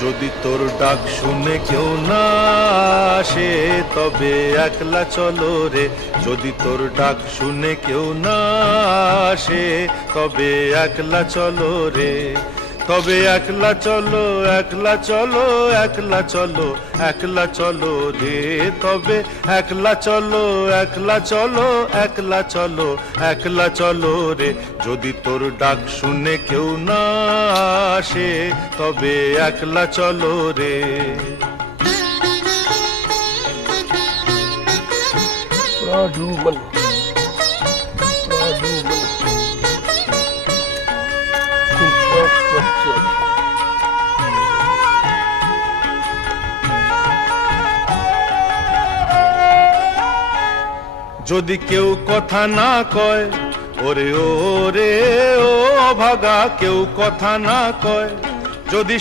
যদি তোর ডাক শুনে কেউ না আসে তবে একলা চলো রে। যদি তোর ডাক শুনে কেউ না আসে তবে একলা চলো রে। তবে একলা চলো, একলা চলো, একলা চলো, একলা চলো রে। তবে একলা চলো, একলা চলো, একলা চলো, একলা চলো রে। যদি তোর ডাক শুনে কেউ না আসে তবে একলা চলো রে। Praduman. Infrastructure. যদি কেউ কথা না কয়, ওরে ওরে ও ভাগা, কেউ কথা না কয়, যদি